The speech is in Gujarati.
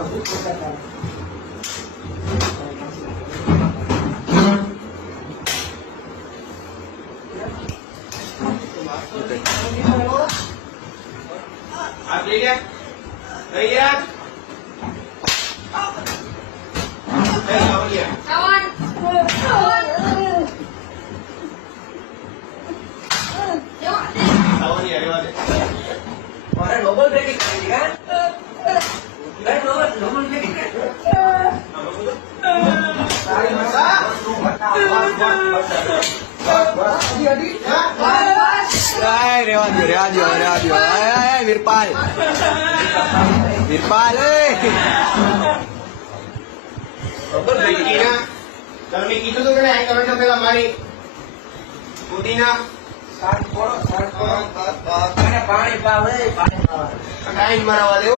आप ले गया नहीं यार डबल ब्रेकिंग करेंगे double breaking Veerpal double breaking ના તમે કીધું તો કે આ કમેન્ટ પેલા મારી પુદીના पानी पावे ટાઈમ મારવા દે